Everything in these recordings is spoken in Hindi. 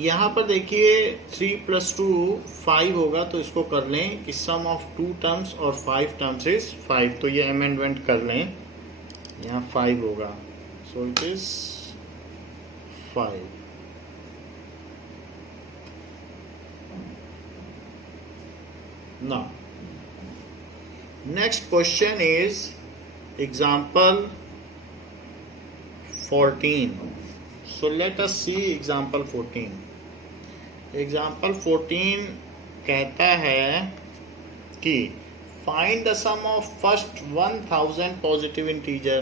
यहाँ पर देखिए 3 + 2 5 होगा, तो इसको कर लें कि सम ऑफ 2 टर्म्स और 5 टर्म्स इज 5, तो ये अमेंडमेंट कर लें, यहाँ 5 होगा, सो it is 5. Now, next question is example 14. So let us see example 14. Example 14 कहता है कि find the sum of first 1000 positive integer.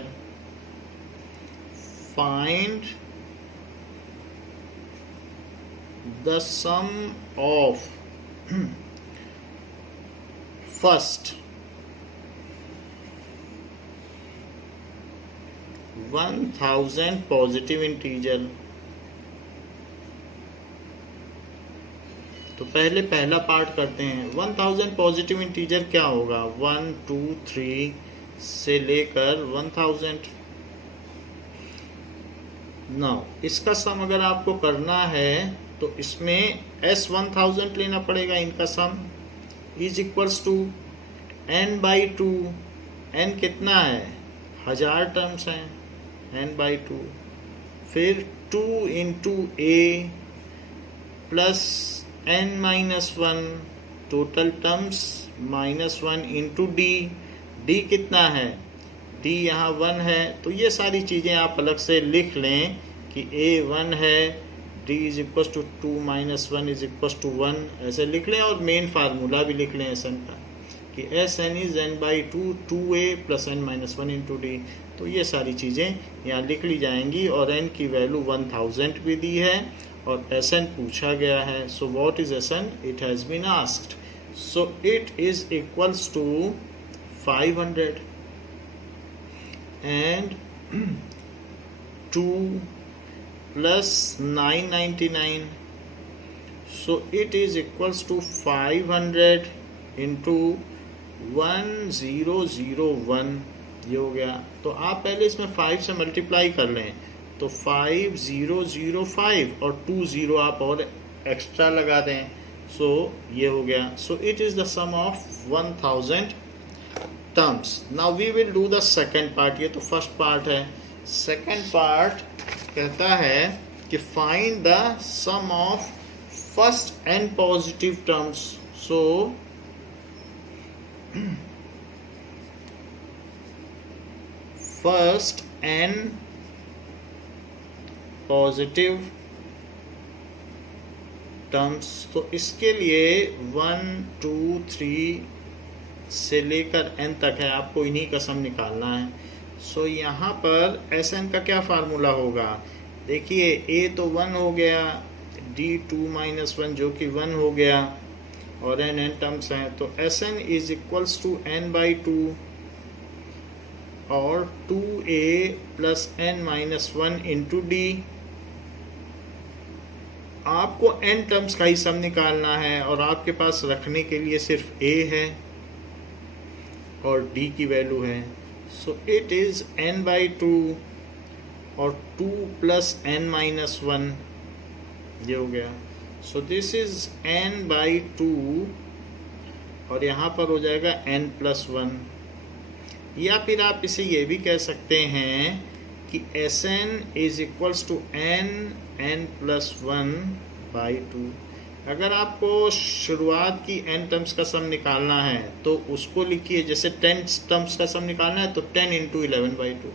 Find the sum of first 1000 positive integer. तो पहले पहला पार्ट करते हैं. 1000 पॉजिटिव इंटीजर क्या होगा? 1 2 3 से लेकर 1000. नाउ इसका सम अगर आपको करना है तो इसमें S1000 लेना पड़ेगा. इनका sum is equals to n/2. n कितना है? 1000 टर्म्स हैं, n/2. फिर 2 × a plus n-1 total terms -1 × d. d कितना है? d यहाँ 1 है. तो ये सारी चीज़ें आप अलग से लिख लें कि a 1 है, d is equal to 2 - 1 is equal to 1, ऐसे लिख लें. और मेन फार्मूला भी लिख लें Sn का कि Sn is n/2 2a + n-1 × d. तो ये सारी चीज़ें यहाँ लिख ली जाएंगी. और n की वैल्यू 1000 भी दी है और Sn पूछा गया है. So what is Sn? It has been asked. So it is equals to 500 and 2 plus 999. So it is equals to 500 into 1001. ये हो गया. तो आप पहले इसमें 5 से मल्टीप्लाई कर लें तो 5005 और 20 आप और एक्स्ट्रा लगा दें. सो ये हो गया. So it is the sum of 1000 terms. Now we will do the second part. ये तो फर्स्ट पार्ट है. सेकेंड पार्ट कहता है कि find the sum of first n positive terms. So first n positive terms. तो इसके लिए 1 2 3 से लेकर n तक है. आपको इन्हीं का सम निकालना है. सो यहाँ पर Sn का क्या फार्मूला होगा? देखिए a तो 1 हो गया, d 2 - 1 जो कि 1 हो गया और n टर्म्स हैं. तो Sn is equals to n/2 और 2a + n-1 × d. आपको n टर्म्स का ही सम निकालना है और आपके पास रखने के लिए सिर्फ a है और d की वैल्यू है. So it is n/2 और 2 + n-1 ये हो गया. So this is n/2 और यहाँ पर हो जाएगा n+1. या फिर आप इसे ये भी कह सकते हैं कि Sn is equals to n+1/2. अगर आपको शुरुआत की n टर्म्स का सम निकालना है तो उसको लिखिए. जैसे 10 टर्म्स का सम निकालना है तो 10 × 11/2.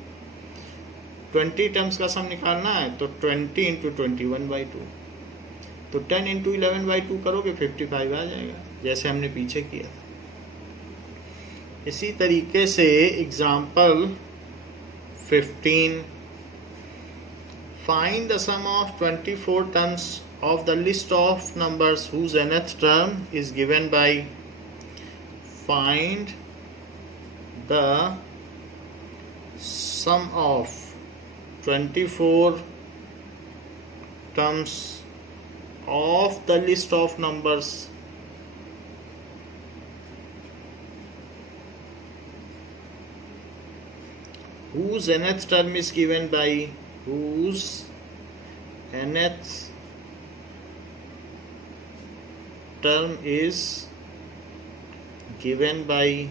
20 टर्म्स का सम निकालना है तो 20 × 21/2. तो 10 × 11/2 करोगे 55 आ जाएगा, जैसे हमने पीछे किया. इसी तरीके से example 15. Find the sum of 24 terms of the list of numbers whose nth term is given by. Find the sum of 24 terms of the list of numbers whose nth term is given by. Whose nth term is given by,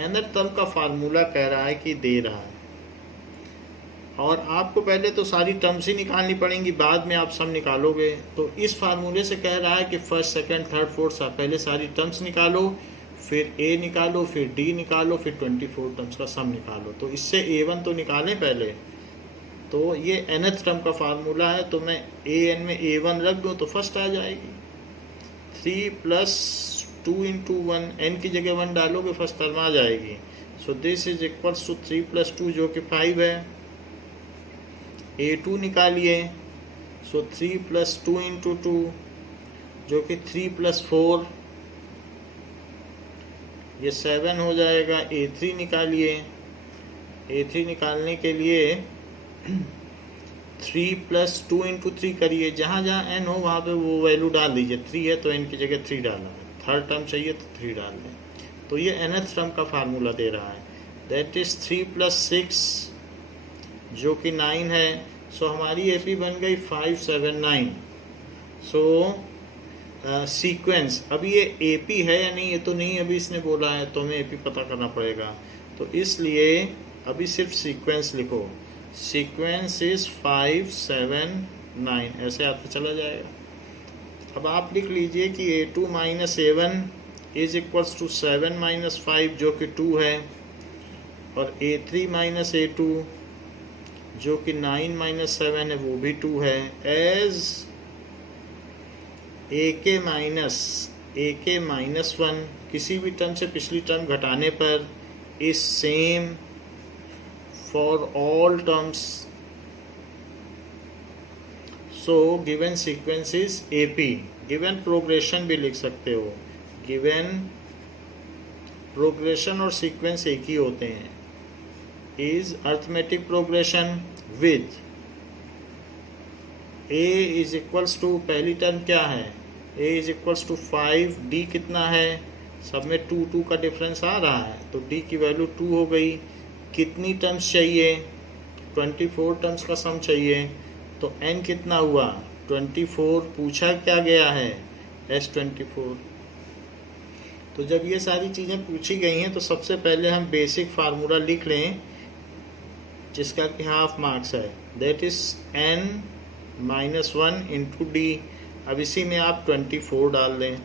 nth term का फार्मूला कह रहा है कि दे रहा है, और आपको पहले तो सारी टर्म्स ही निकालनी पड़ेंगी, बाद में आप सब निकालोगे। तो इस फार्मूले से कह रहा है कि फर्स्ट सेकंड थर्ड फोर्थ पहले सारी टर्म्स निकालो, फिर a निकालो, फिर d निकालो, फिर 24 टर्म्स का सम निकालो। तो इससे a1 तो निकालें पहले, तो ये nth टर्म का फार्मूला है, तो मैं an में a1 रख दूं तो फर्स्ट आ जाएगी। 3 प्लस 2 इंटू 1, n की जगह 1 डालोगे फर्स्ट टर्म आ जाएगी। So this is equals to 3 plus 2 जो कि 5 है। a2 निकालिए, सो 3 प्लस 2 इंटू 2 जो कि 3 प्लस 4, ये 7 हो जाएगा। a3 निकालिए, a3 निकालने के लिए 3 प्लस 2 इंटू 3 करिए, जहाँ जहाँ n हो वहाँ पे वो वैल्यू डाल दीजिए। 3 है तो n की जगह 3 डालना है, थर्ड टर्म चाहिए तो 3 डाल दें। तो ये nth टर्म का फार्मूला दे रहा है, दैट इज 3 प्लस 6 जो कि 9 है। सो हमारी AP बन गई 5 7 9। सो सीक्वेंस, अभी ये AP है या नहीं ये तो नहीं अभी इसने बोला है, तो हमें AP पता करना पड़ेगा। तो इसलिए अभी सिर्फ सीक्वेंस लिखो, सीक्वेंस इज 5 7 9, ऐसे आपको चला जाएगा। अब आप लिख लीजिए कि a2 minus a1 is equals to 7 minus 5 जो कि 2 है, और a3 माइनस a2 जो कि 9 माइनस 7 है वो भी 2 है। एज ak माइनस 1 किसी भी टर्म से पिछली टर्म घटाने पर is same for all terms. So given sequence is AP। Given progression भी लिख सकते हो, गिवन प्रोग्रेशन और सीक्वेंस एक ही होते हैं। Is arithmetic progression with a is equals to, पहली टर्म क्या है, a is equals to 5, d कितना है, सब में 2 2 का डिफरेंस आ रहा है, तो d की वैल्यू 2 हो गई। कितनी टर्म्स चाहिए, 24 टर्म्स का सम चाहिए, तो n कितना हुआ 24, पूछा क्या गया है S24। तो जब ये सारी चीज़ें पूछी गई हैं तो सबसे पहले हम बेसिक फार्मूला लिख लें जिसका कि हाफ मार्क्स है, that is n minus 1 into D. अब इसी में आप 24 डाल दें।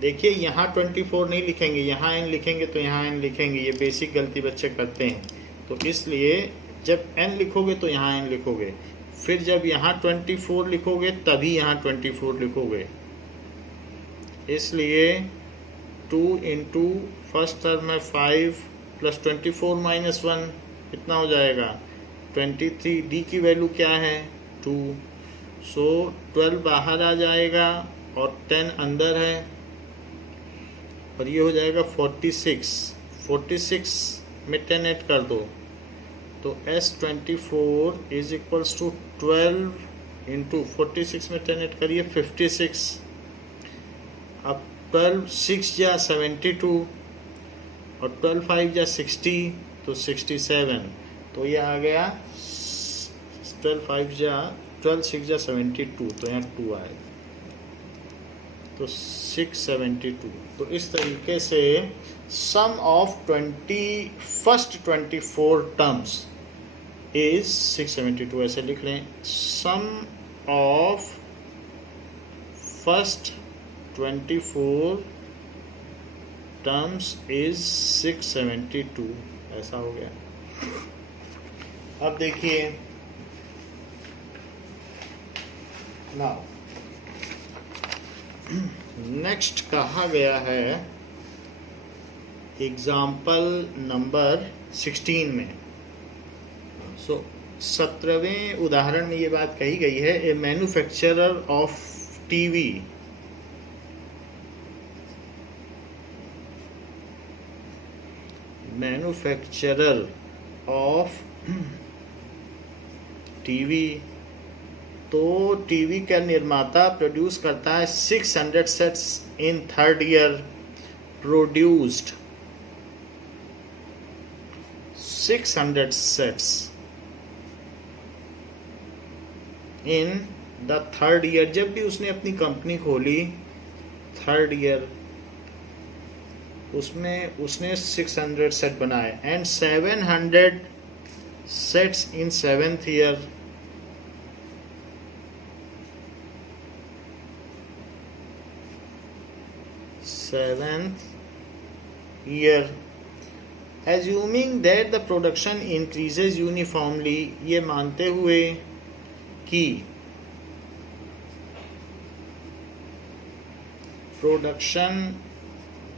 देखिए यहाँ 24 नहीं लिखेंगे, यहाँ n लिखेंगे तो यहाँ n लिखेंगे, ये बेसिक गलती बच्चे करते हैं। तो इसलिए जब n लिखोगे तो यहाँ n लिखोगे, फिर जब यहाँ 24 लिखोगे तभी यहाँ 24 लिखोगे। इसलिए 2 इंटू फर्स्ट टर्म है 5 प्लस 24 माइनस 1 कितना हो जाएगा 23। डी की वैल्यू क्या है 2, सो 12 बाहर आ जाएगा और 10 अंदर है, और ये हो जाएगा 46। 46 में 10 ऐड कर दो तो S24 is equals to 12 into 46 में 10 ऐड करिए 56। अब 12 6 जा 72 और 12 5 जा 60 तो 67, तो ये आ गया 12 5 जा 12 6 जा 72, तो यहाँ 2 आएगा तो 672। तो इस तरीके से सम ऑफ 24 टर्म्स इज 672, ऐसे लिख लें, सम ऑफ फर्स्ट 24 टर्म्स इज 672, ऐसा हो गया। अब देखिए नाउ नेक्स्ट कहा गया है एग्जाम्पल नंबर 16 में। सो 17वें उदाहरण में ये बात कही गई है, a manufacturer of TV manufacturer of TV, तो टीवी का निर्माता प्रोड्यूस करता है 600 sets in third year, produced 600 sets in the third year. जब भी उसने अपनी कंपनी खोली थर्ड ईयर उसमें उसने 600 सेट बनाए and 700 sets in seventh year. Seventh year. Assuming that the production increases uniformly, ये मानते हुए कि production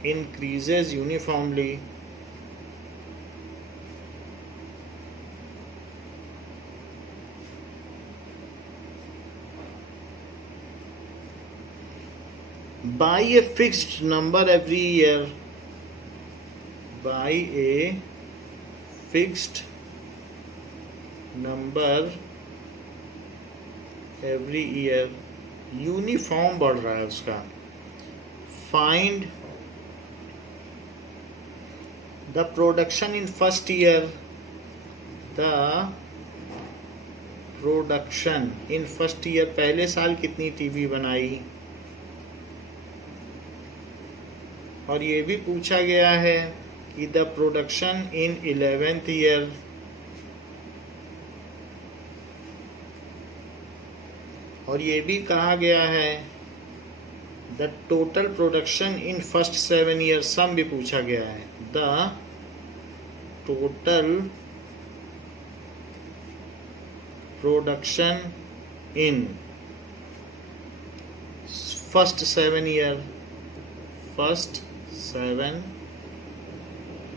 increases uniformly, by a fixed number every year, by a fixed number every year, uniform बढ़ रहा है उसका. Find the production in first year. The production in first year, पहले साल कितनी टीवी बनाई. और ये भी पूछा गया है कि the production in 11th year. और ये भी कहा गया है the total production in first 7 year. Sum भी पूछा गया है. The total production in first 7 year. First 7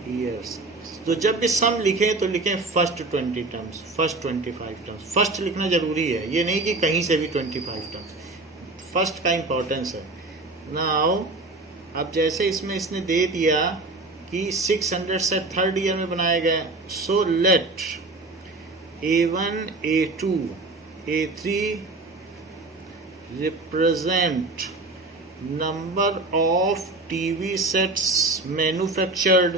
years. तो जब भी सम लिखें तो लिखें first 20 terms, first 25 terms. First लिखना जरूरी है, ये नहीं कि कहीं से भी 25 टर्म्स. फर्स्ट का इंपॉर्टेंस है. नाउ अब जैसे इसमें इसने दे दिया कि 600 सेट थर्ड ईयर में बनाए गए. So let A1, A2, A3 represent number of TV sets manufactured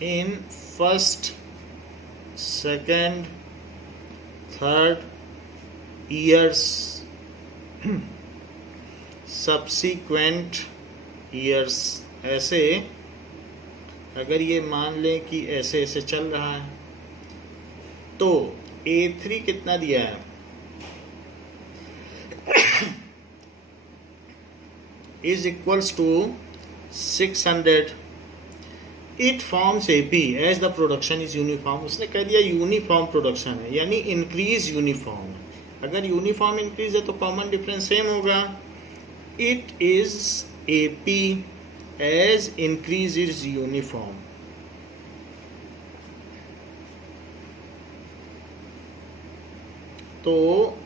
in first, second, third years, subsequent years. ऐसे अगर ये मान लें कि ऐसे ऐसे चल रहा है तो A3 कितना दिया है. is equals to 600. It forms AP as the production is uniform. उसने कह दिया यूनिफॉर्म प्रोडक्शन है, यानी इंक्रीज यूनिफॉर्म. अगर यूनिफॉर्म इंक्रीज है तो कॉमन डिफरेंस सेम होगा. It is AP as increase is uniform. तो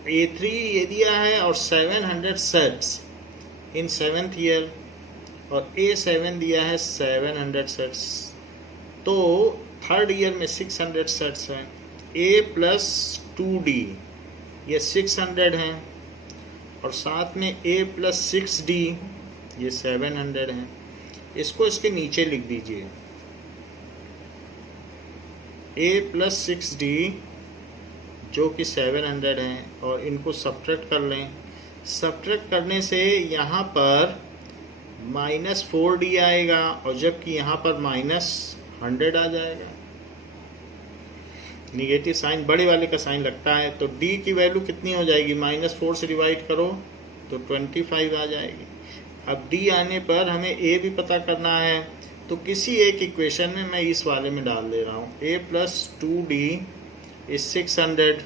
A3 ये दिया है और 700 सेट्स इन 7th ईयर, और A7 दिया है 700 सेट्स. तो थर्ड ईयर में 600 सेट्स हैं. A प्लस 2D ये 600 हैं, और साथ में A प्लस 6D ये 700 हैं. इसको इसके नीचे लिख दीजिए. A प्लस 6D जो कि 700 हैं, और इनको सब्ट्रैक्ट कर लें. सब्ट्रैक्ट करने से यहाँ पर -4D आएगा, और जबकि यहाँ पर -100 आ जाएगा. निगेटिव साइन बड़े वाले का साइन लगता है, तो D की वैल्यू कितनी हो जाएगी. -4 से डिवाइड करो तो 25 आ जाएगी. अब D आने पर हमें A भी पता करना है, तो किसी एक इक्वेशन में मैं इस वाले में डाल दे रहा हूँ. A plus 2D is 600.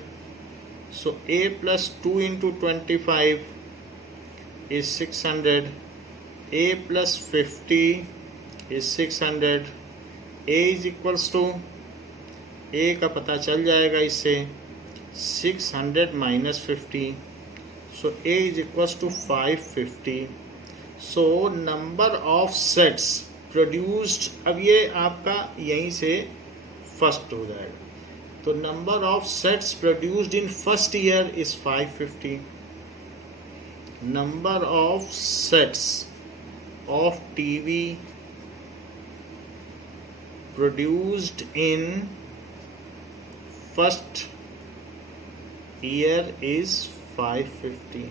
So A plus 2 into 25 is 600. A plus 50 is 600. A is equals to, A का पता चल जाएगा इससे, 600 minus 50. So A is equals to 550. So number of sets produced, अब ये आपका यहीं से फर्स्ट हो जाएगा. तो number of sets produced in first year is 550. Number of sets of TV produced in first year is 550।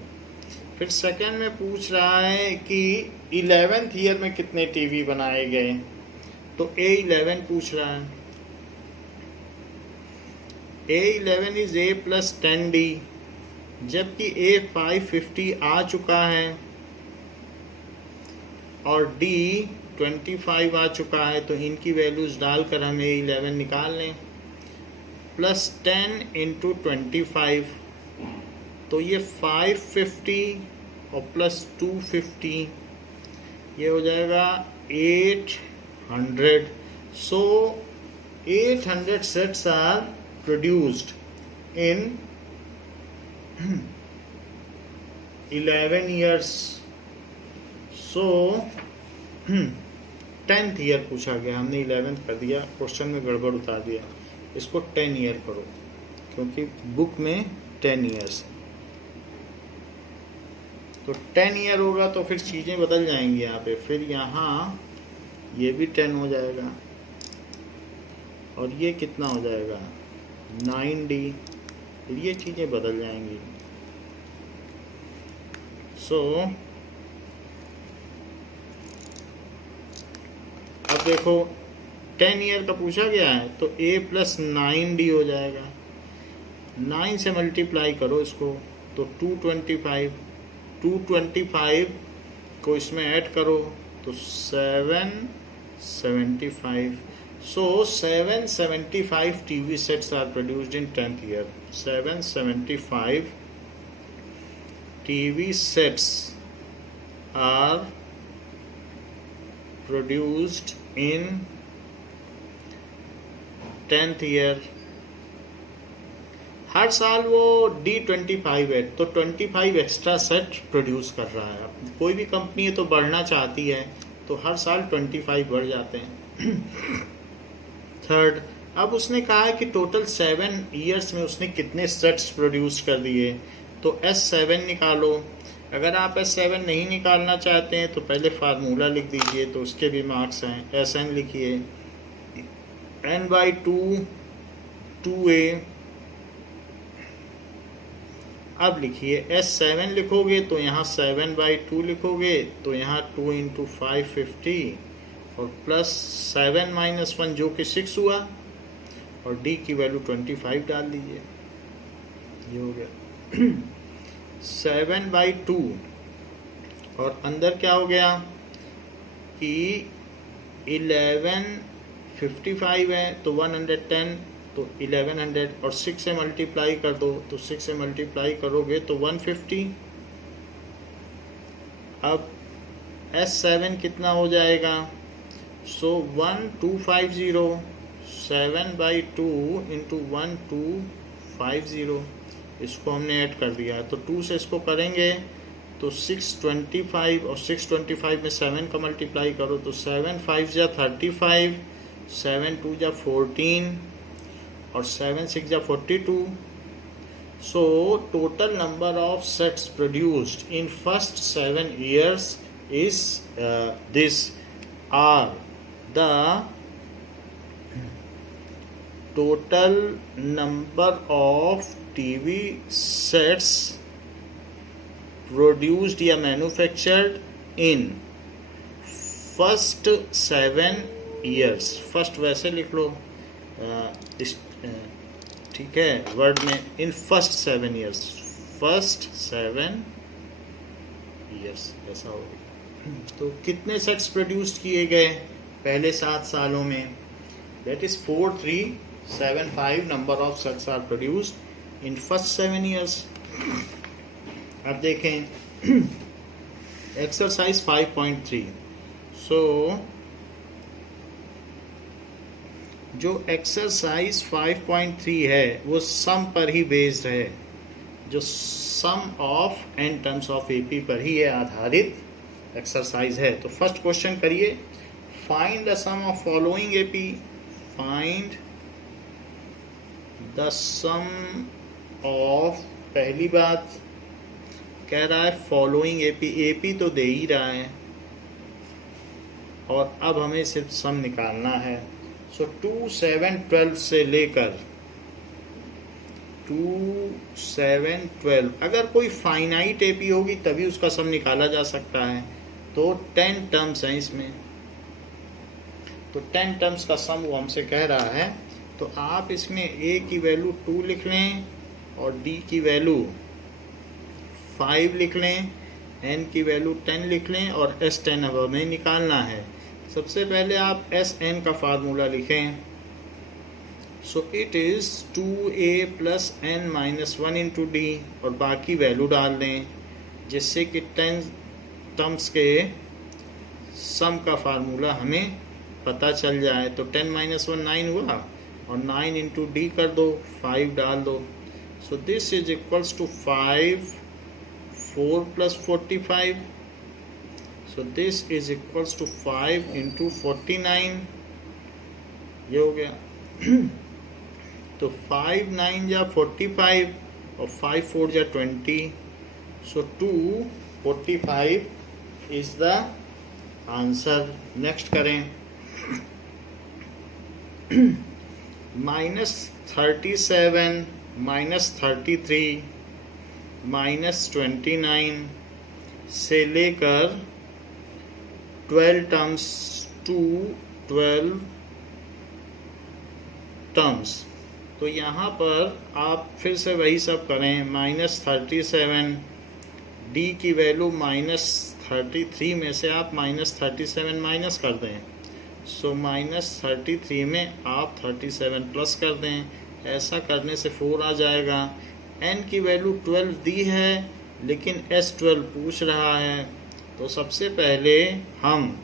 फिर सेकंड में पूछ रहा है कि 11th ईयर में कितने टीवी बनाए गए, तो A11 पूछ रहा है। A11 is A plus 10D, जबकि A 550 आ चुका है और D 25 आ चुका है, तो इनकी वैल्यूज डालकर हम A11 निकाल लें। प्लस 10 इंटू 25, तो ये 550 और प्लस 250, ये हो जाएगा 800। So 800 sets are produced in 11 years। So 10th year पूछा गया, हमने 11th कर दिया, क्वेश्चन में गड़बड़ उतार दिया, इसको 10 ईयर करो क्योंकि बुक में 10 ईयर्स। तो 10 ईयर होगा तो फिर चीज़ें बदल जाएंगी यहाँ पे, फिर यहाँ ये भी 10 हो जाएगा और ये कितना हो जाएगा 9D, फिर ये चीज़ें बदल जाएंगी। सो अब देखो 10 ईयर का पूछा गया है तो A प्लस 9D हो जाएगा, 9 से मल्टीप्लाई करो इसको तो 225, 225 को इसमें ऐड करो तो 775। So 775 TV sets are produced in 10th year. 775 TV sets are produced in 10th year. हर साल वो D25 है तो 25 एक्स्ट्रा सेट प्रोड्यूस कर रहा है। कोई भी कंपनी है तो बढ़ना चाहती है तो हर साल 25 बढ़ जाते हैं। थर्ड, अब उसने कहा है कि टोटल 7 ईयर्स में उसने कितने सेट्स प्रोड्यूस कर दिए, तो S7 निकालो। अगर आप S7 नहीं निकालना चाहते हैं तो पहले फार्मूला लिख दीजिए, तो उसके भी मार्क्स हैं। Sn लिखिए, n/2 2a। अब लिखिए S7 लिखोगे तो यहाँ 7/2 लिखोगे तो यहाँ 2 इंटू 550 और प्लस 7 माइनस 1 जो कि 6 हुआ और D की वैल्यू 25 डाल दीजिए, ये हो गया 7/2। और अंदर क्या हो गया कि 1155 है तो 110, तो 1100 और 6 से मल्टीप्लाई कर दो, तो 6 से मल्टीप्लाई करोगे तो 150। अब S7 कितना हो जाएगा, सो 1250, 7/2 इंटू 1250, इसको हमने ऐड कर दिया तो 2 से इसको करेंगे तो 625 और 625 में 7 का मल्टीप्लाई करो तो 7 5 जा 35, 7 2 जा 14 और 7 6 जा 42। So total number of sets produced in first 7 years is this are the total number of TV sets produced या manufactured in first 7 years। First वैसे लिख लो, ठीक है, वर्ड में इन फर्स्ट 7 years, फर्स्ट 7 years ऐसा होगा। तो कितने सेट्स प्रोड्यूस किए गए पहले 7 सालों में, that is 4375 number of sets are produced in first 7 years। अब देखें एक्सरसाइज 5.3। सो जो एक्सरसाइज 5.3 है वो सम पर ही बेस्ड है, जो sum of n terms of AP पर ही है आधारित एक्सरसाइज है। तो फर्स्ट क्वेश्चन करिए, find the sum of following AP. Find the sum of, पहली बात कह रहा है फॉलोइंग एपी, एपी तो दे ही रहा है और अब हमें सिर्फ सम निकालना है। सो 2 7 12 से लेकर 2 2 7 12। अगर कोई फाइनाइट एपी होगी तभी उसका सम निकाला जा सकता है। तो 10 टर्म्स हैं इसमें, तो 10 टर्म्स का सम वो हमसे कह रहा है। तो आप इसमें a की वैल्यू 2 लिख लें और d की वैल्यू 5 लिख लें, n की वैल्यू 10 लिख लें और S10 अब हमें निकालना है। सबसे पहले आप Sn का फार्मूला लिखें। So it is 2a plus n minus 1 into D और बाकी वैल्यू डाल दें, जिससे कि 10 टर्म्स के सम का फार्मूला हमें पता चल जाए। तो 10 माइनस 1 9 हुआ और 9 इंटू डी कर दो, 5 डाल दो। So this is equals to 5 4 plus 45। So this is equals to 5 into 49। ये हो गया। तो 5 9 जा 45 और 5 4 जा 20। सो 245 इज द आंसर। नेक्स्ट करें। -37 -33 -29 से लेकर 12 टर्म्स टू 12 टर्म्स। तो यहाँ पर आप फिर से वही सब करें। -37 डी की वैल्यू -33 में से आप -37 माइनस कर दें। सो -33 में आप 37 प्लस कर दें। ऐसा करने से 4 आ जाएगा। n की वैल्यू 12 दी है लेकिन S12 पूछ रहा है। तो सबसे पहले हम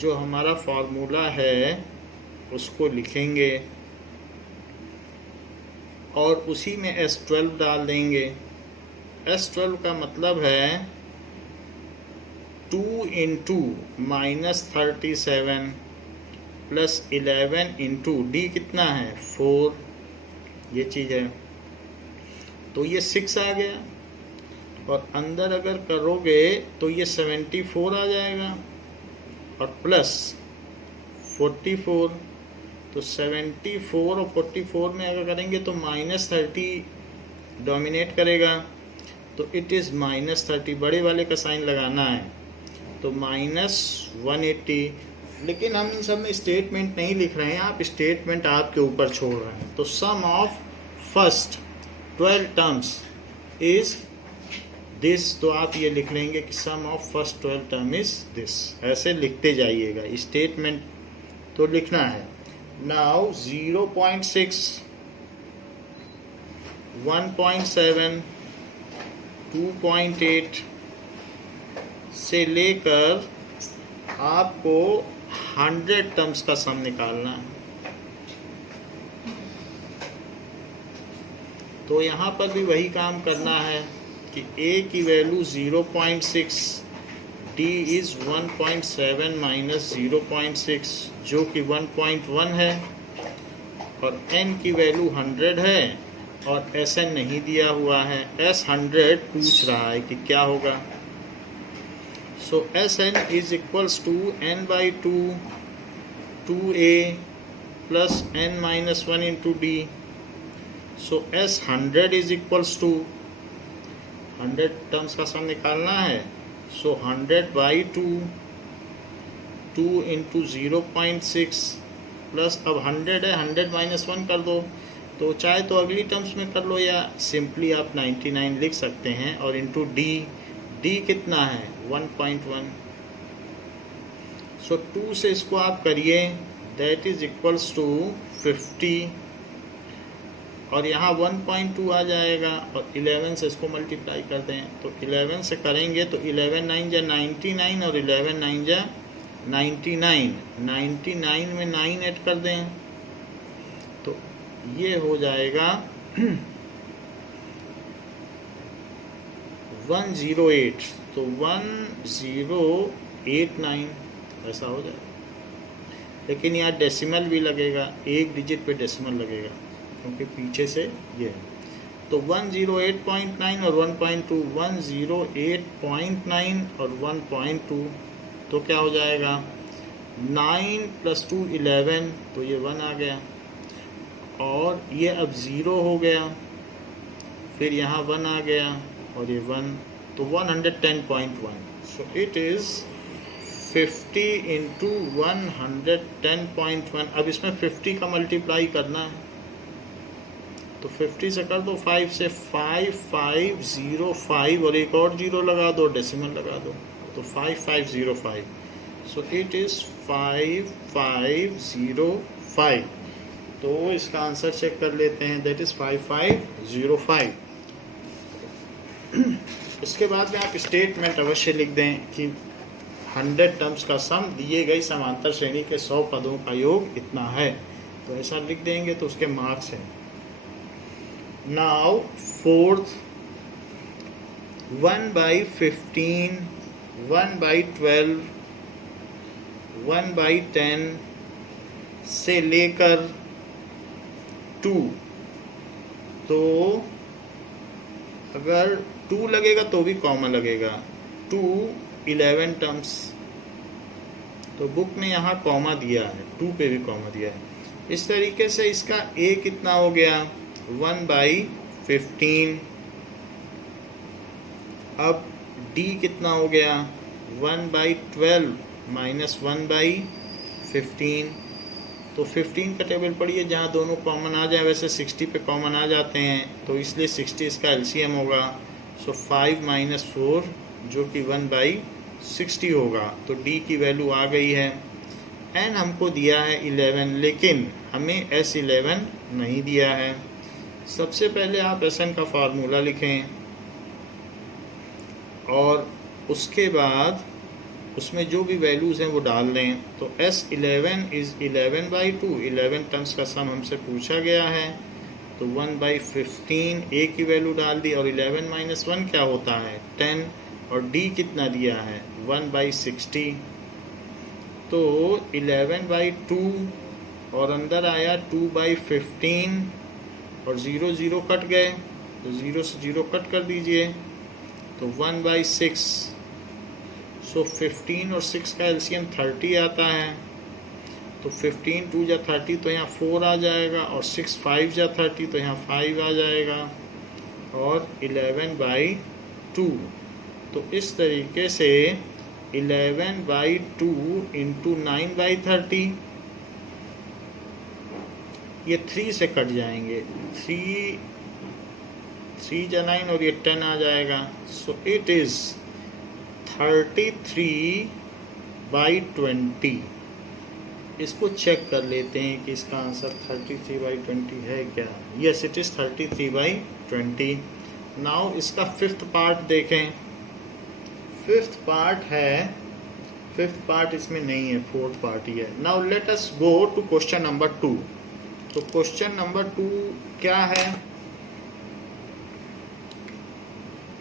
जो हमारा फार्मूला है उसको लिखेंगे और उसी में S12 डाल देंगे। S12 का मतलब है 2 इंटू -37 प्लस 11 इंटू डी कितना है 4, ये चीज़ है। तो ये 6 आ गया और अंदर अगर करोगे तो ये 74 आ जाएगा और प्लस 44। तो 74 और 44 में अगर करेंगे तो -30 डोमिनेट करेगा। तो इट इज़ -30, बड़े वाले का साइन लगाना है। तो -180। लेकिन हम इन सब में स्टेटमेंट नहीं लिख रहे हैं, आप स्टेटमेंट आपके ऊपर छोड़ रहे हैं। तो sum of first 12 terms is this. तो आप ये लिख लेंगे कि sum of first 12 term is this. ऐसे लिखते जाइएगा, स्टेटमेंट तो लिखना है। नाउ 0.6 1.7 2.8 से लेकर आपको 100 टर्म्स का सम निकालना है। तो यहाँ पर भी वही काम करना है कि a की वैल्यू 0.6, d इज 1.7 माइनस 0.6 जो कि 1.1 है और n की वैल्यू 100 है और Sn नहीं दिया हुआ है। S100 पूछ रहा है कि क्या होगा। So Sn is equals to n/2 2a plus n minus 1 into d. So S100 is equals to 100 terms का सम निकालना है। सो 100/2 2 इंटू 0.6 प्लस अब 100 है, 100 माइनस 1 कर दो। तो चाहे तो अगली टर्म्स में कर लो या सिंपली आप 99 लिख सकते हैं और इंटू डी कितना है 1.1। सो 2 से इसको आप करिए, दैट इज इक्वल्स टू 50 और यहाँ 1.2 आ जाएगा और 11 से इसको मल्टीप्लाई कर दें। तो 11 से करेंगे तो 11 9 जा 99 और 11 9 जा 99। 99 में 9 ऐड कर दें तो ये हो जाएगा 108। तो 1089 ऐसा हो जाएगा। लेकिन यहाँ डेसिमल भी लगेगा, एक डिजिट पे डेसिमल लगेगा क्योंकि पीछे से ये है। तो 108.9 और 1.2, 108.9 और 1.2 तो क्या हो जाएगा 9 + 2 11। तो ये 1 आ गया और ये अब 0 हो गया, फिर यहाँ 1 आ गया और ये 1, तो 110.1. So it is 50 into 110.1. अब इसमें 50 का मल्टीप्लाई करना है, तो 50 से कर दो 5 से, 5505 और एक और 0 लगा दो, डेसिमल लगा दो, तो 5505. So it is 5505. तो इसका आंसर चेक कर लेते हैं, दैट इज़ 5505. उसके बाद में आप स्टेटमेंट अवश्य लिख दें कि 100 टर्म्स का सम दिए गई समांतर श्रेणी के 100 पदों का योग इतना है. तो ऐसा लिख देंगे तो उसके मार्क्स हैं. नाउ फोर्थ, 1/15, 1/12, 1/10 से लेकर 2. तो अगर 2 लगेगा तो भी कॉमा लगेगा. 2 11 टर्म्स, तो बुक ने यहाँ कॉमा दिया है, 2 पे भी कॉमा दिया है. इस तरीके से इसका a कितना हो गया, 1/15. अब d कितना हो गया, 1/12 माइनस 1/15. तो 15 का टेबल पढ़िए, जहाँ दोनों कॉमन आ जाए, वैसे 60 पे कॉमन आ जाते हैं, तो इसलिए 60 इसका एलसीएम होगा. सो 5 - 4 जो कि 1/60 होगा. तो d की वैल्यू आ गई है. n हमको दिया है 11, लेकिन हमें S11 नहीं दिया है. सबसे पहले आप Sn का फार्मूला लिखें और उसके बाद उसमें जो भी वैल्यूज़ हैं वो डाल दें. तो S11 इज़ 11/2. 11 टर्म्स का सम हमसे पूछा गया है, तो 1/15 a की वैल्यू डाल दी, और 11 - 1 क्या होता है, 10, और d कितना दिया है, 1/60. तो 11/2 और अंदर आया 2/15 और 0 0 कट गए, तो 0 से 0 कट कर दीजिए, तो 1/6. सो 15 और 6 का एलसीएम 30 आता है. तो 15 2 जा 30, तो यहाँ 4 आ जाएगा, और 6 5 जा 30, तो यहाँ 5 आ जाएगा, और 11/2. तो इस तरीके से 11/2 इंटू 9/30, ये 3 से कट जाएंगे, 3 जा 9 और ये 10 आ जाएगा. So it is 33/20. इसको चेक कर लेते हैं कि इसका आंसर 33/20 है क्या. Yes, it is 33/20. नाउ इसका फिफ्थ पार्ट देखें. फिफ्थ पार्ट है, फिफ्थ पार्ट इसमें नहीं है, फोर्थ पार्ट ही है. Now let us go to question number 2. तो क्वेश्चन नंबर 2 क्या है,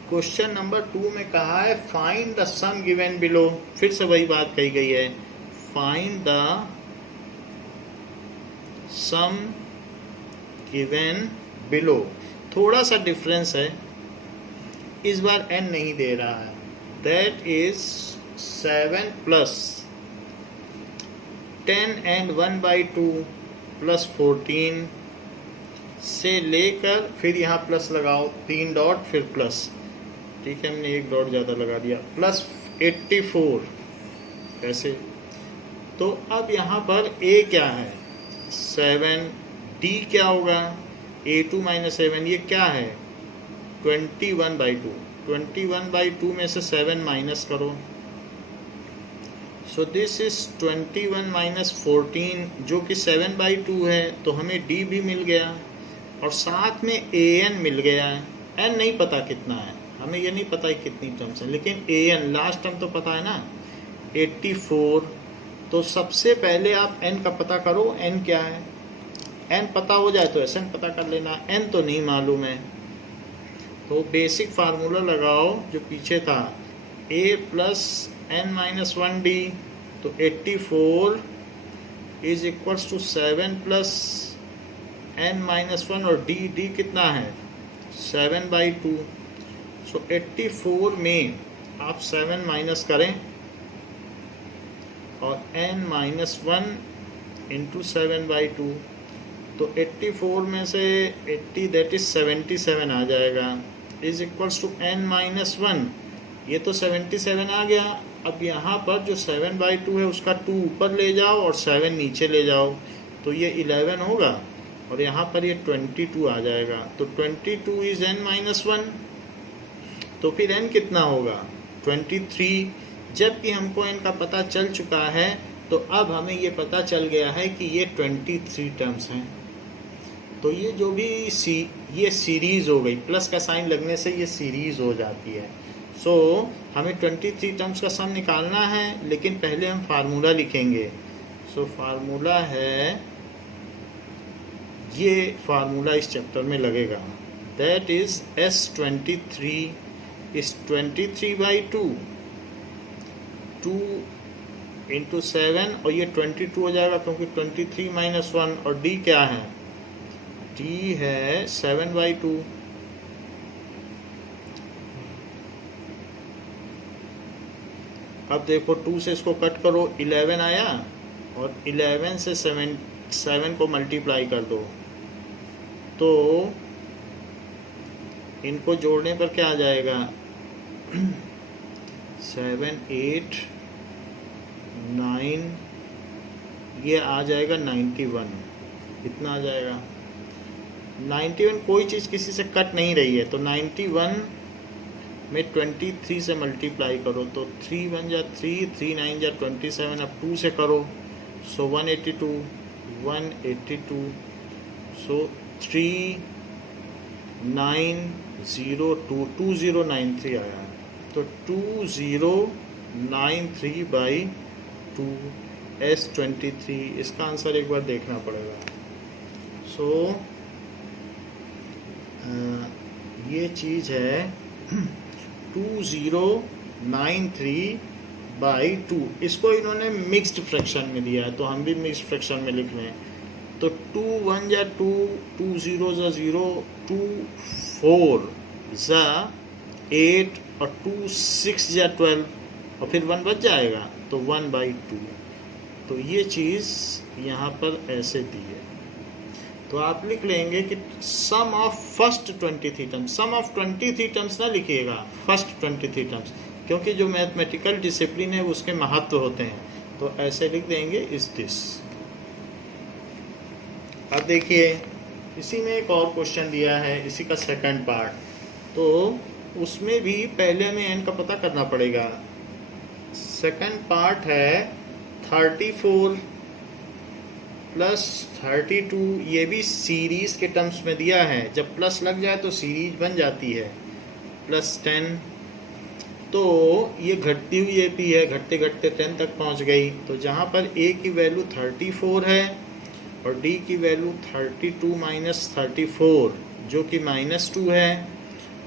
क्वेश्चन नंबर 2 में कहा है find the sum given below. फिर से वही बात कही गई है, find the sum given below. थोड़ा सा डिफरेंस है, इस बार n नहीं दे रहा है. दैट इज 7 + 10 and 1/2 + 14 से लेकर, फिर यहाँ प्लस लगाओ, 3 डॉट फिर प्लस, ठीक है, हमने 1 डॉट ज़्यादा लगा दिया, +84 ऐसे. तो अब यहाँ पर a क्या है, 7. d क्या होगा, a2 - 7, ये क्या है, 21/2. 21/2 में से 7 माइनस करो. सो दिस इज 21 - 14 जो कि 7/2 है. तो हमें d भी मिल गया और साथ में an मिल गया है. n नहीं पता कितना है, हमें ये नहीं पता है कितनी टर्म्स है, लेकिन an लास्ट टर्म तो पता है ना, 84. तो सबसे पहले आप n का पता करो, n क्या है. n पता हो जाए तो Sn पता कर लेना. n तो नहीं मालूम है, तो बेसिक फार्मूला लगाओ जो पीछे था, a + n - 1d. तो 84 इज इक्वल्स टू 7 + n - 1, और d कितना है, 7/2. सो 84 में आप 7 माइनस करें और n - 1 इंटू 7/2. तो 84 में से 80 दैट इज 77 आ जाएगा, इज इक्वल्स टू n-1। ये तो 77 आ गया। अब यहाँ पर जो 7/2 है उसका 2 ऊपर ले जाओ और 7 नीचे ले जाओ, तो ये 11 होगा और यहाँ पर ये 22 आ जाएगा। तो 22 इज n-1। तो फिर n कितना होगा? 23। जबकि हमको n का पता चल चुका है, तो अब हमें ये पता चल गया है कि ये 23 टर्म्स हैं। तो ये जो भी ये सीरीज़ हो गई, प्लस का साइन लगने से ये सीरीज़ हो जाती है। सो हमें 23 टर्म्स का सम निकालना है, लेकिन पहले हम फार्मूला लिखेंगे। सो फार्मूला है, ये फार्मूला इस चैप्टर में लगेगा, that is S23 is 23/2, 2 into 7 और ये 22 हो जाएगा क्योंकि 23 - 1 और D क्या है? D है 7/2। अब देखो 2 से इसको कट करो, 11 आया और 11 से 7 को मल्टीप्लाई कर दो, तो इनको जोड़ने पर क्या आ जाएगा? 7, 8, 9, ये आ जाएगा 91। इतना आ जाएगा 91। कोई चीज़ किसी से कट नहीं रही है, तो 91 में 23 से मल्टीप्लाई करो, तो 3 1 जा 3, 3 9 जा 27। अब 2 से करो, सो 182, 182। सो 3 9 0 2 2093 आया। तो 2093/2 S23, इसका आंसर एक बार देखना पड़ेगा। सो ये चीज़ है 2093/2। इसको इन्होंने मिक्स्ड फ्रैक्शन में दिया है, तो हम भी मिक्स्ड फ्रैक्शन में लिख लें। तो 2 1 जा 2, 2 0 जा 0, 2 4 जा 8 और 2 6 जा 12 और फिर 1 बच जाएगा, तो 1/2। तो ये चीज़ यहाँ पर ऐसे दी है। तो आप लिख लेंगे कि sum of first 23 terms, sum of 23 terms ना लिखिएगा, फर्स्ट 23 टर्म्स, क्योंकि जो मैथमेटिकल डिसिप्लिन है उसके महत्व होते हैं। तो ऐसे लिख देंगे इज दिस। अब देखिए, इसी में एक और क्वेश्चन दिया है, इसी का सेकंड पार्ट। तो उसमें भी पहले हमें n का पता करना पड़ेगा। सेकंड पार्ट है 34 प्लस 32, ये भी सीरीज के टर्म्स में दिया है। जब प्लस लग जाए तो सीरीज बन जाती है, प्लस 10। तो ये घटती हुई AP है, घटते घटते 10 तक पहुंच गई। तो जहाँ पर A की वैल्यू 34 है और D की वैल्यू 32 - 34 जो कि -2 है,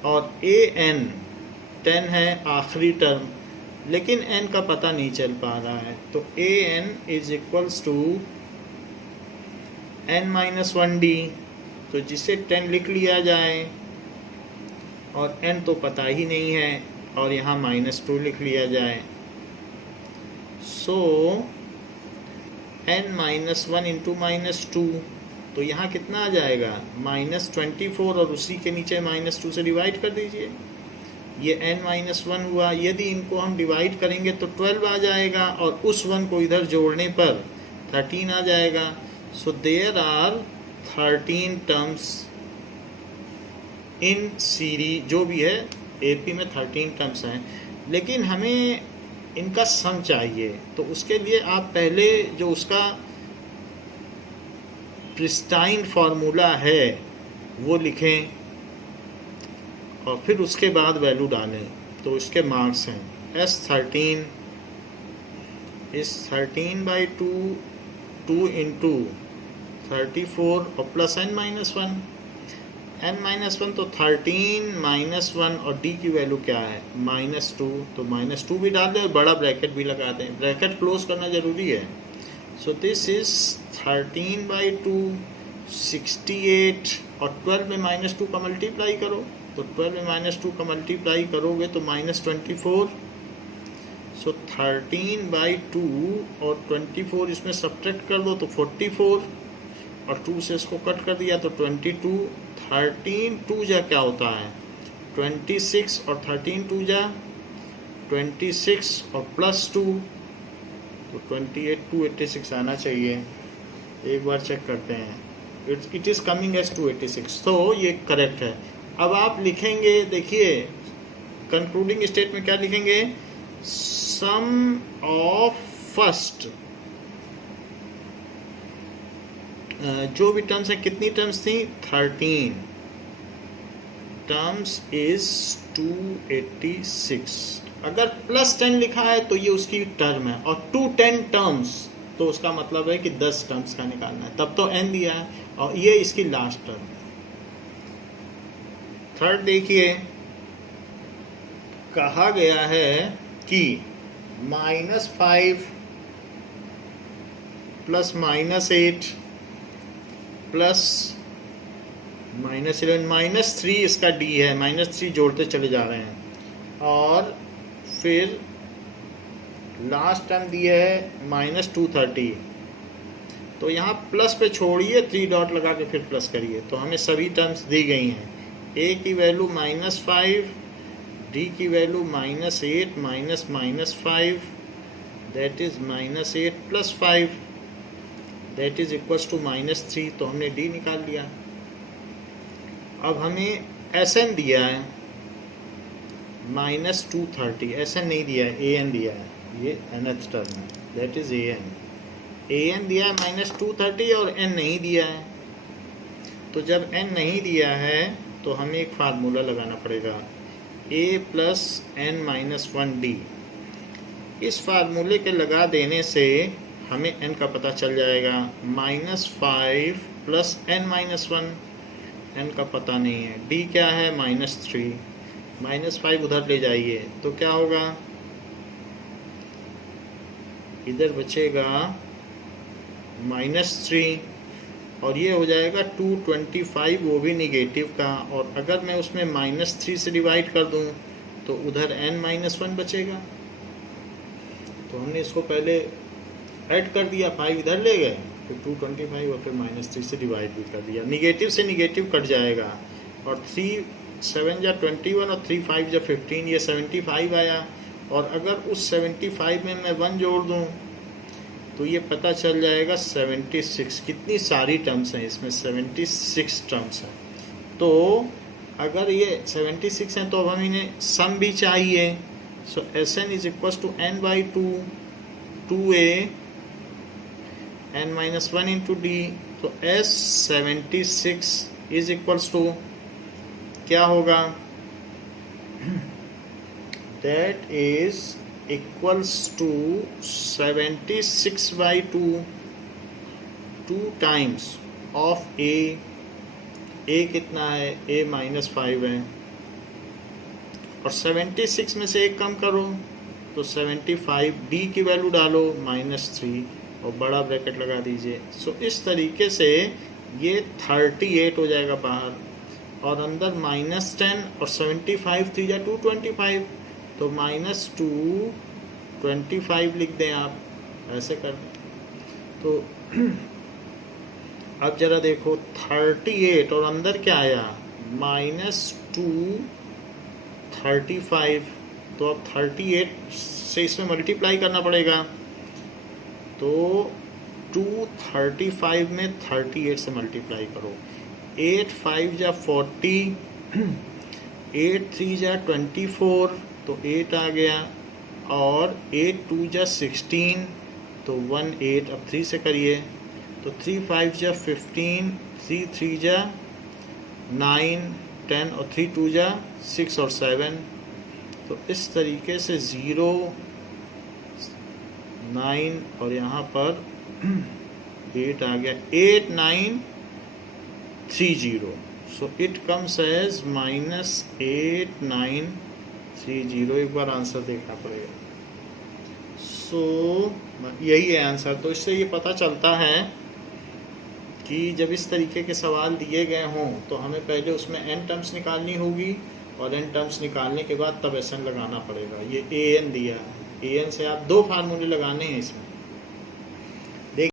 और AN 10 है आखिरी टर्म, लेकिन n का पता नहीं चल पा रहा है। तो AN is equals to n-1D, तो जिसे 10 लिख लिया जाए, और n तो पता ही नहीं है, और यहाँ -2 लिख लिया जाए। सो n-1 इंटू -2, तो यहाँ कितना आ जाएगा? -24, और उसी के नीचे -2 से डिवाइड कर दीजिए। ये n-1 हुआ। यदि इनको हम डिवाइड करेंगे तो 12 आ जाएगा, और उस 1 को इधर जोड़ने पर 13 आ जाएगा। So there are 13 terms in series, जो भी है AP में 13 टर्म्स हैं, लेकिन हमें इनका सम चाहिए। तो उसके लिए आप पहले जो उसका प्रिस्टाइन फार्मूला है वो लिखें, और फिर उसके बाद वैल्यू डालें। तो इसके मार्क्स हैं S13 इस 13/2, 2 इंटू 34 और प्लस n-1, n-1 तो 13 -1, और D की वैल्यू क्या है? -2, तो -2 भी डाल दें और बड़ा ब्रैकेट भी लगा दें। ब्रैकेट क्लोज करना जरूरी है। सो दिस इज 13/2, 68, और 12 में -2 का मल्टीप्लाई करो, तो 12 में -2 का मल्टीप्लाई करोगे तो -24। सो 13/2 और 24 इसमें सब्ट्रैक्ट कर दो तो 44, और 2 से इसको कट कर दिया तो 22, 13 2 जा क्या होता है 26 और 13 2 जा 26 और प्लस 2 तो 28 286 आना चाहिए। एक बार चेक करते हैं, इट इज़ कमिंग एज 286, तो ये करेक्ट है। अब आप लिखेंगे, देखिए कंक्लूडिंग स्टेट में क्या लिखेंगे, सम ऑफ फर्स्ट, जो भी टर्म्स है, कितनी टर्म्स थी 13 टर्म्स इज 286। अगर प्लस 10 लिखा है तो ये उसकी टर्म है, और 210 टर्म्स तो उसका मतलब है कि 10 टर्म्स का निकालना है, तब तो n दिया है और ये इसकी लास्ट टर्म है। थर्ड देखिए, कहा गया है कि -5 प्लस -8 प्लस -11 -3 इसका d है, -3 जोड़ते चले जा रहे हैं, और फिर लास्ट टर्म दिया है -230, तो यहाँ प्लस पे छोड़िए, 3 डॉट लगा के फिर प्लस करिए, तो हमें सभी टर्म्स दी गई हैं। a की वैल्यू -5, d की value -8 -5, that is -8 plus 5, that is equals to -3, तो हमने d निकाल लिया। अब हमें Sn दिया है -230, Sn नहीं दिया है, An दिया है, ये nth टर्म है, दैट इज An दिया है -230 और n नहीं दिया है। तो जब n नहीं दिया है तो हमें एक फार्मूला लगाना पड़ेगा, a plus n minus 1d। इस फार्मूले के लगा देने से हमें n का पता चल जाएगा, -5 प्लस n माइनस 1, n का पता नहीं है, d क्या है -3, -5 उधर ले जाइए तो क्या होगा, इधर बचेगा -3 और ये हो जाएगा 225, वो भी निगेटिव का, और अगर मैं उसमें -3 से डिवाइड कर दूं तो उधर n-1 बचेगा। तो हमने इसको पहले ऐड कर दिया, 5 इधर ले गए, फिर 225 और फिर -3 से डिवाइड भी कर दिया, निगेटिव से निगेटिव कट जाएगा, और 3 7 जा 21 और 3 5 जा 15, ये 75 आया। और अगर उस 75 में मैं 1 जोड़ दूं तो ये पता चल जाएगा 76। कितनी सारी टर्म्स हैं इसमें, 76 टर्म्स हैं। तो अगर ये 76 हैं तो अब हम इन्हें सम भी चाहिए, so Sn is equal to n/2 2a n-1 into d, तो S76 इज इक्वल्स टू क्या होगा, that is equals to 76/2, 2 times of a कितना है, a -5 है, और 76 में से 1 कम करो तो 75, d की वैल्यू डालो -3 और बड़ा ब्रैकेट लगा दीजिए। सो इस तरीके से ये 38 हो जाएगा बाहर, और अंदर -10 और 75 3 या 225, तो -225 लिख दें आप, ऐसे कर तो अब जरा देखो 38 और अंदर क्या आया -235, तो अब 38 से इसमें मल्टीप्लाई करना पड़ेगा, तो 235 में 38 से मल्टीप्लाई करो, 8 5 जा 40, 8 3 जा 24, तो 8 आ गया, और 8 2 जा 16, तो 1 8, अब 3 से करिए, तो 3 5 जा 15, 3 3 जा 9 10, और 3 2 जा 6 और 7, तो इस तरीके से 0 9 और यहाँ पर 8 आ गया, 8 9 30, so it comes as -8930। एक बार आंसर देखना पड़ेगा। सो यही है आंसर। तो इससे ये पता चलता है कि जब इस तरीके के सवाल दिए गए हों तो हमें पहले उसमें n टर्म्स निकालनी होगी, और n टर्म्स निकालने के बाद तब Sn लगाना पड़ेगा। ये An दिया है, An से आप 2 फार्मूले लगाने हैं इसमें।